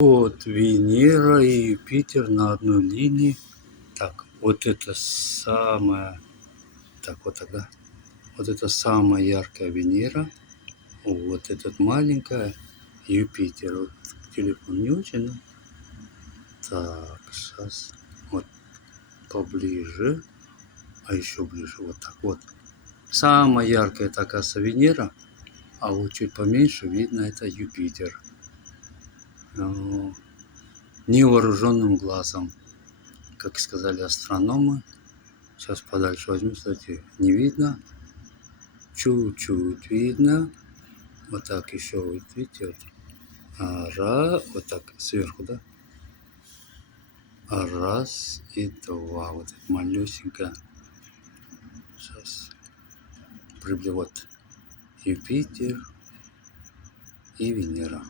Вот Венера и Юпитер на одной линии. Так, вот это самая, так вот тогда, вот это самая яркая Венера, вот этот маленькая Юпитер. Вот телефон не очень, но... Так, сейчас вот поближе, а еще ближе, вот так вот. Самая яркая такая Венера, а вот чуть поменьше видно это Юпитер. Невооруженным глазом, как сказали астрономы. Сейчас подальше возьму, кстати, не видно. Чуть-чуть видно. Вот так еще, вот видите, вот. Вот так сверху, да? Раз и два. Вот это малюсенькая. Сейчас приблизим. Вот Юпитер и Венера.